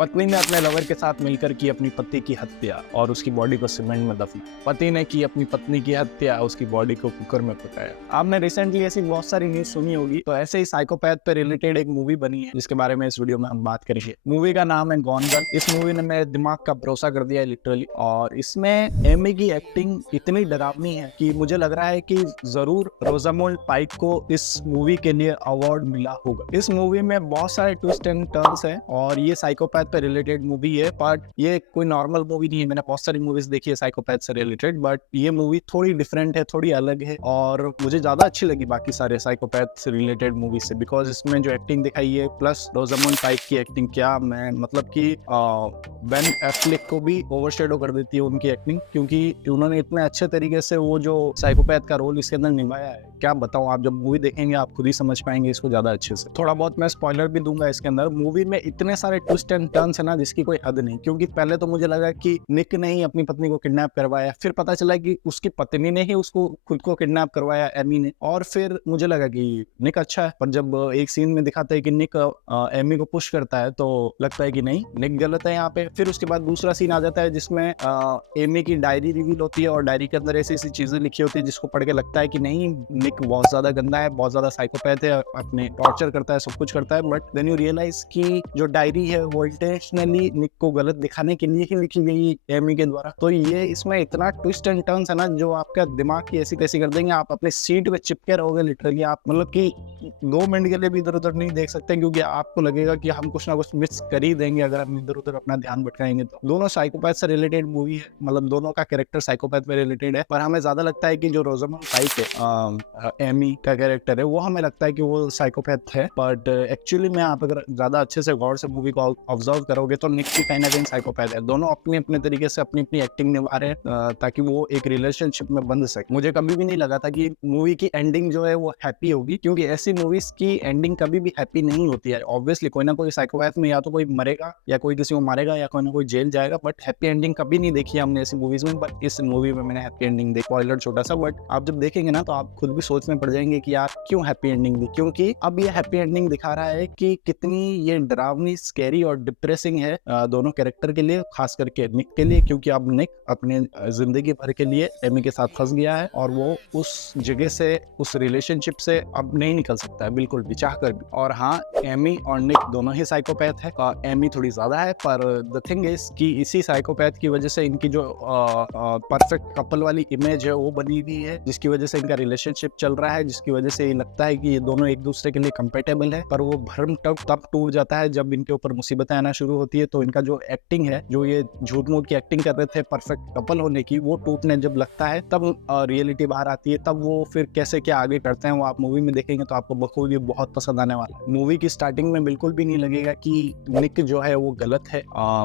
पत्नी ने अपने लवर के साथ मिलकर की अपनी पति की हत्या और उसकी बॉडी को सीमेंट में दफना। पति ने की अपनी पत्नी की हत्या, उसकी बॉडी को कुकर में पकाया। आपने रिसेंटली ऐसी बहुत सारी न्यूज सुनी होगी, तो ऐसे ही साइकोपैथ पे रिलेटेड एक मूवी बनी है जिसके बारे में इस वीडियो में हम बात करेंगे। मूवी का नाम है गॉन गर्ल। इस मूवी ने मेरे दिमाग का भरोसा कर दिया है लिटरली, और इसमें एमी की एक्टिंग इतनी डरावनी है कि मुझे लग रहा है कि जरूर रोजामुंड पाइक को इस मूवी के लिए अवार्ड मिला होगा। इस मूवी में बहुत सारे ट्विस्ट एंड टर्न्स हैं और ये साइकोपैथ पे रिलेटेड मूवी है, बट ये कोई नॉर्मल मूवी नहीं है। मैंने बहुत सारी मूवीज देखी है साइकोपैथ से रिलेटेड, बट ये मूवी थोड़ी डिफरेंट है, थोड़ी अलग है और मुझे ज्यादा अच्छी लगी बाकी सारे साइकोपैथ से रिलेटेड मूवी से, बिकॉज इसमें जो एक्टिंग दिखाई है प्लस रोजामुंड पाइक की एक्टिंग, क्या मैं मतलब कि बेन एफ्लेक को भी ओवरशैडो कर देती है उनकी एक्टिंग, क्योंकि उन्होंने इतने अच्छे तरीके से वो जो साइकोपैथ का रोल इसके अंदर निभाया है। क्या बताऊं, आप जब मूवी देखेंगे आप खुद ही समझ पाएंगे इसको ज्यादा अच्छे से। थोड़ा बहुत मैं स्पॉइलर भी दूंगा इसके अंदर। मूवी में इतने सारे ट्विस्ट एंड टर्न्स है ना जिसकी कोई हद नहीं, क्योंकि पहले तो मुझे लगा कि निक ने ही अपनी पत्नी को किडनैप करवाया, फिर पता चला कि उसकी पत्नी ने ही उसको खुद को किडनैप करवाया, एमी ने, और फिर मुझे लगा कि निक अच्छा है। पर जब एक सीन में दिखाता है कि निक एमी को पुश करता है तो लगता है कि नहीं, निक गलत है यहाँ पे। फिर उसके बाद दूसरा सीन आ जाता है जिसमें एमी की डायरी रिवील होती है और डायरी के अंदर ऐसी ऐसी चीजें लिखी होती है जिसको पढ़ के लगता है कि नहीं, निक बहुत ज्यादा गंदा है, बहुत ज्यादा साइकोपैथ है, अपने टॉर्चर करता है, सब कुछ करता है। बट देन यू रियलाइज कि जो डायरी है वो इंटेंशनली निक को गलत दिखाने के लिए ही लिखी गई एमी के द्वारा। तो ये इसमें इतना ट्विस्ट एंड टर्न्स है ना जो आपका दिमाग की ऐसी तैसी कर देंगे, आप अपने सीट पे चिपके रहोगे लिटरली। आप मतलब कि 2 मिनट के लिए भी इधर उधर नहीं देख सकते, क्योंकि आपको लगेगा कि हम कुछ ना कुछ मिस कर ही देंगे अगर हम इधर उधर अपना ध्यान भटकाएंगे। तो दोनों साइकोपैथ से रिलेटेड मूवी है, मतलब दोनों का कैरेक्टर साइकोपैथ पे रिलेटेड है, पर हमें ज्यादा लगता है कि जो रोजामुंड पाइक है, एमी का कैरेक्टर है, वो हमें लगता है कि वो साइकोपैथ है। बट एक्चुअली में आप अगर ज्यादा अच्छे से गौर से मूवी को ऑब्जर्व करोगे तो निक भी कहीं ना कहीं साइकोपैथ है। दोनों अपने अपने तरीके से अपनी अपनी एक्टिंग निभा रहे हैं ताकि वो एक रिलेशनशिप में बंध सके। मुझे कभी भी नहीं लगा था कि मूवी की एंडिंग जो है वो हैप्पी होगी, क्योंकि ऐसी मूवीज की एंडिंग कभी भी हैप्पी नहीं होती है। ऑब्वियसली कोई ना कोई साइकोपैथ में या तो कोई मरेगा या कोई किसी को मारेगा या कोई ना कोई जेल जाएगा, बट हैप्पी एंडिंग कभी नहीं देखी हमने ऐसी मूवीज में। बट इस मूवी में मैंने हैप्पी एंडिंग देखी। स्पॉइलर छोटा सा, बट आप जब देखेंगे ना तो आप खुद भी सोच में पड़ जाएंगे कि यार क्यों हैप्पी एंडिंग दी, क्योंकि अब ये हैप्पी एंडिंग दिखा रहा है कि कितनी ये डरावनी, स्कैरी और डिप्रेसिंग है दोनों कैरेक्टर के लिए, खास करके निक के लिए, क्योंकि अब निक अपने जिंदगी भर के लिए एमी के साथ फंस गया है और वो उस जगह से, उस रिलेशनशिप से अब नहीं निकल सकता है बिल्कुल भी, चाह कर भी। और हाँ, एमी और निक दोनों ही साइकोपैथ है, एमी थोड़ी ज्यादा है, पर द थिंग इज कि इसी साइकोपैथ की वजह से इनकी जो परफेक्ट कपल वाली इमेज है वो बनी हुई है, जिसकी वजह से इनका रिलेशनशिप चल रहा है, जिसकी वजह से ये लगता है कि ये दोनों एक दूसरे के लिए कंपेटेबल है। पर वो भ्रम तब टूट जाता है जब इनके ऊपर मुसीबतें आना शुरू होती है। तो इनका जो एक्टिंग है, जो ये झूठ मूठ की एक्टिंग कर रहे थे परफेक्ट कपल होने की, वो टूटने जब लगता है तब रियलिटी बाहर आती है। तब वो फिर कैसे क्या आगे करते हैं वो आप मूवी में देखेंगे तो आपको बखूबी बहुत पसंद आने वाला है। मूवी की स्टार्टिंग में बिल्कुल भी नहीं लगेगा कि निक जो है वो गलत है,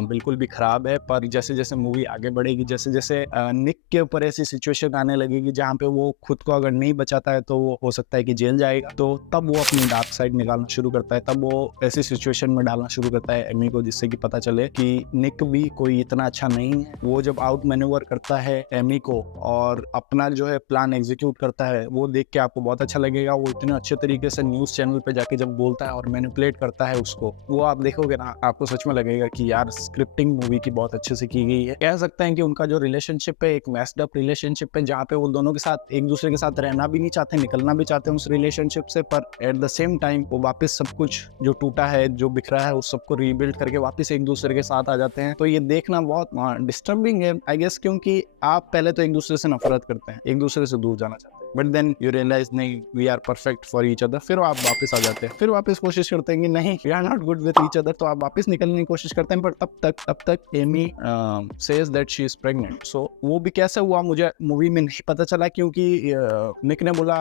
बिल्कुल भी खराब है। पर जैसे जैसे मूवी आगे बढ़ेगी, जैसे जैसे निक के ऊपर ऐसी सिचुएशन आने लगेगी जहाँ पे वो खुद को अगर नहीं बचाता है तो वो हो सकता है कि जेल जाएगा, तो तब वो अपनी डार्क साइड निकालना शुरू करता है। तब वो ऐसी सिचुएशन में डालना शुरू करता है एमी को, जिससे कि पता चले कि निक भी कोई इतना अच्छा नहीं है। वो जब आउट मैन्यूवर करता है एमी को और अपना जो है प्लान एग्जीक्यूट करता है, वो देख के आपको बहुत अच्छा लगेगा। वो इतने अच्छे तरीके से न्यूज चैनल पे जाके जब बोलता है और मैनिपुलेट करता है उसको, वो आप देखोगे ना, आपको सच में लगेगा कि यार स्क्रिप्टिंग मूवी की बहुत अच्छे से की गई है। कह सकते हैं कि उनका जो रिलेशनशिप है एक मैस्ड अप रिलेशनशिप है, जहाँ पे वो दोनों के साथ एक दूसरे के साथ रहना भी नहीं चाहते, निकलना भी चाहते हैं उस रिलेशनशिप से, पर एट द सेम टाइम वो वापस सब कुछ जो टूटा है, जो बिखरा है, उस सबको रीबिल्ड करके वापस एक दूसरे के साथ आ जाते हैं। तो ये देखना बहुत डिस्टर्बिंग है आई गेस, क्योंकि आप पहले तो एक दूसरे से नफरत करते हैं, एक दूसरे से दूर जाना चाहते हैं, बट देन यू रियलाइज नहीं, we are perfect for each other. फिर आप वापस आ जाते हैं, फिर वापस कोशिश करते हैं कि नहीं, we are not good with each other, तो आप वापस निकलने की कोशिश करते हैं। पर तब तक Amy says that she is pregnant. So वो भी कैसे हुआ मुझे मूवी में नहीं पता चला, क्योंकि निक ने बोला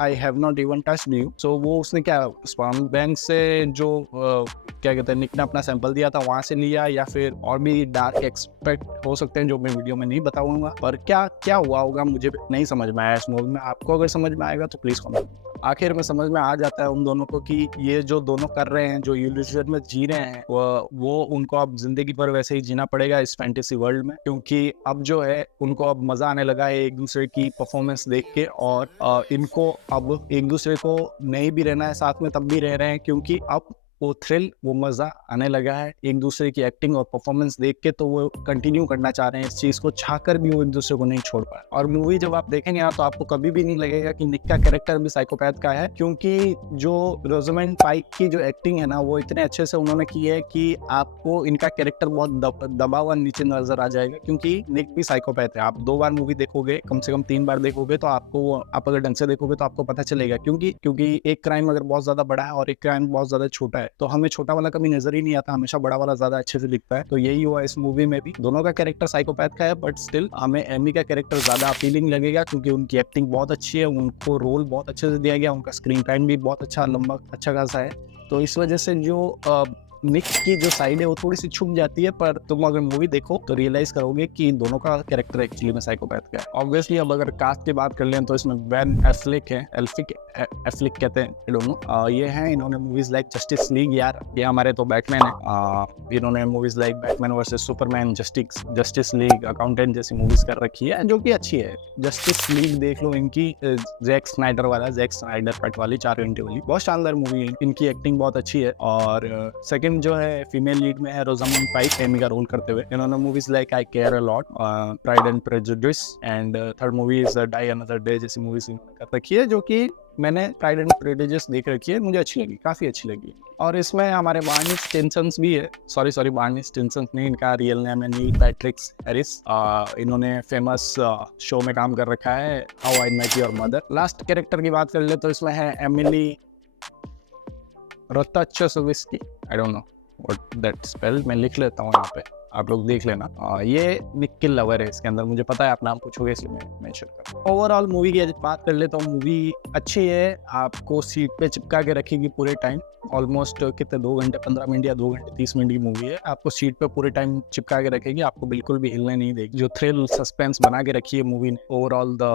I have not even touched you. So वो उसने क्या स्पर्म बैंक से जो क्या कहते हैं, निक ने अपना सैंपल दिया था वहां से लिया, या फिर और भी डार्क एक्सपेक्ट हो सकते हैं जो मैं वीडियो में नहीं बताऊंगा। पर क्या क्या हुआ होगा मुझे नहीं समझ में आया इस मूवी में। आपको अगर समझ में आएगा तो प्लीज कमेंट। आखिर में समझ में आ जाता है उन दोनों को कि ये जो दोनों कर रहे हैं, जो इल्यूजन में जी रहे हैं, वो उनको अब जिंदगी भर वैसे ही जीना पड़ेगा इस फैंटेसी वर्ल्ड में, क्योंकि अब जो है उनको अब मजा आने लगा है एक दूसरे की परफॉर्मेंस देख के। और इनको अब एक दूसरे को नहीं भी रहना है साथ में तब भी रह रहे हैं, क्योंकि अब वो थ्रिल, वो मज़ा आने लगा है। एक दूसरे की एक्टिंग और परफॉर्मेंस देख के तो वो कंटिन्यू करना चाह रहे हैं इस चीज़ को, चाहकर भी वो एक दूसरे को नहीं छोड़ पाए। और मूवी जब आप देखेंगे ना तो आपको कभी भी नहीं लगेगा कि निक का कैरेक्टर भी साइकोपैथ का है, क्योंकि जो रोज़ामेंड पाइक की जो एक्टिंग है ना वो इतने अच्छे से उन्होंने की है कि आपको इनका कैरेक्टर बहुत दबा हुआ नीचे नजर आ जाएगा, क्योंकि निक भी साइकोपैथ है। आप 2 बार मूवी देखोगे, कम से कम 3 बार देखोगे तो आपको, आप अगर ढंग से देखोगे तो आपको पता चलेगा, क्योंकि एक क्राइम अगर बहुत ज्यादा बड़ा है और एक क्राइम बहुत ज्यादा छोटा है तो हमें छोटा वाला कभी नजर ही नहीं आता, हमेशा बड़ा वाला ज्यादा अच्छे से दिखता है। तो यही हुआ इस मूवी में भी, दोनों का कैरेक्टर साइकोपैथ का है, बट स्टिल हमें एमी का कैरेक्टर ज्यादा अपीलिंग लगेगा, क्योंकि उनकी एक्टिंग बहुत अच्छी है, उनको रोल बहुत अच्छे से दिया गया, उनका स्क्रीन टाइम भी बहुत अच्छा लंबा अच्छा खासा है। तो इस वजह से जो निक की जो साइड है वो थोड़ी सी छुप जाती है, पर तुम अगर मूवी देखो तो रियलाइज करोगे कि दोनों का कैरेक्टर एक्चुअली में साइकोपैथ का है। ऑब्वियसली अब अगर कास्ट की बात कर लें तो इसमें बेन एफ्लेक है, एफ्लेक कहते हैं, आई डोंट नो। ये हैं, इन्होंने मूवीज लाइक जस्टिस लीग, यार ये हमारे तो बैटमैन है, इन्होंने movies like Batman versus Superman, justice league, accountant जैसी मूवीज कर रखी है जो कि अच्छी है। जस्टिस लीग देख लो इनकी, जैक स्नाइडर कट वाली 4 घंटे वाली, बहुत शानदार मूवी है, इनकी एक्टिंग बहुत अच्छी है। और सेकंड जो है फीमेल लीड में है रोज़ामेंड पाइक, एमी का रोल करते हुए। इन्होंने movies like I Care a Lot, Pride and Prejudice and third movie is Die Another Day जैसी मूवीज इन्होंने कर रखी है, जो कि मैंने प्राइड एंड प्रेजुडिस देख रखी है, मुझे अच्छी लगी, काफी अच्छी लगी। और इसमें हमारे बार्नी स्टिनसन भी है, सॉरी बार्नी स्टिनसन नहीं, इनका रियल नेम है नील पैट्रिक हैरिस। इन्होंने फेमस शो में काम कर रखा है, how I met your mother. Last character की बात कर ले तो इसमें है Emily Ratajkowski, I don't know what that spell, मैं लिख लेता हूँ यहाँ पे, आप लोग देख लेना। ये निक की लवर है इसके अंदर, मुझे पता है आप नाम पूछोगे इसलिए मैं मेंशन कर रहा हूँ। ओवरऑल मूवी की बात कर ले तो मूवी अच्छी है, आपको सीट पे चिपका के रखेगी पूरे टाइम। ऑलमोस्ट कितने 2 घंटे 15 मिनट या 2 घंटे 30 मिनट की मूवी है, आपको सीट पे पूरे टाइम चिपका के रखेगी, आपको बिल्कुल भी हिलने नहीं देगी। जो थ्रिल सस्पेंस बना के रखी है मूवी ने ओवरऑल द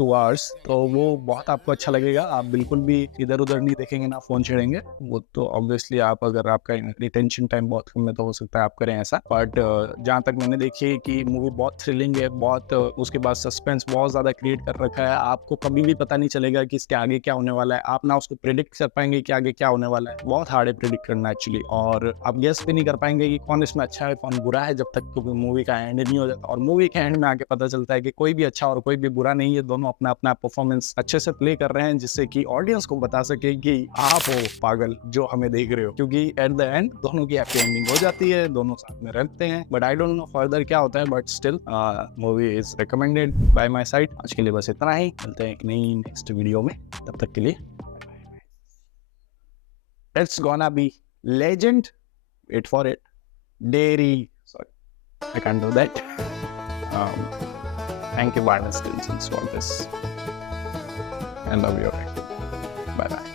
2 आवर्स, तो वो बहुत आपको अच्छा लगेगा। आप बिल्कुल भी इधर उधर नहीं देखेंगे, ना फोन छेड़ेंगे, वो तो ऑब्वियसली आप, अगर आपका रिटेंशन टाइम बहुत कम है तो हो सकता है आप करें ऐसा। बट जहाँ तक मैंने देखी है कि मूवी बहुत थ्रिलिंग है, बहुत उसके बाद सस्पेंस बहुत ज़्यादा क्रिएट कर रखा है, आपको कभी भी पता नहीं चलेगा कि इसके आगे क्या होने वाला है, आप ना उसको प्रेडिक्ट कर पाएंगे कि आगे क्या होने वाला है, बहुत हार्ड है प्रेडिक्ट करना एक्चुअली। और आप गेस भी नहीं कर पाएंगे कि कौन इसमें अच्छा है कौन बुरा है, जब तक मूवी का एंड नहीं हो जाता। और मूवी के एंड में आके पता चलता है कि कोई भी अच्छा और कोई भी बुरा नहीं है, दोनों अपना अपना परफॉर्मेंस अच्छे से प्ले कर रहे हैं, जिससे कि ऑडियंस को बता सके कि आप हो पागल जो हमें देख रहे हो, क्योंकि एट द एंड दोनों की हैप्पी एंडिंग हो जाती है, दोनों साथ में रहते हैं। But I don't no further क्या होता है, but still movie is recommended by my side. आज के लिए बस इतना ही, मिलते हैं एक नई नेक्स्ट वीडियो में, तब तक के लिए it's gonna be legend, wait for it, dairy, sorry I can't do that. Thank you Barnes Stilson for this, I love you, bye bye.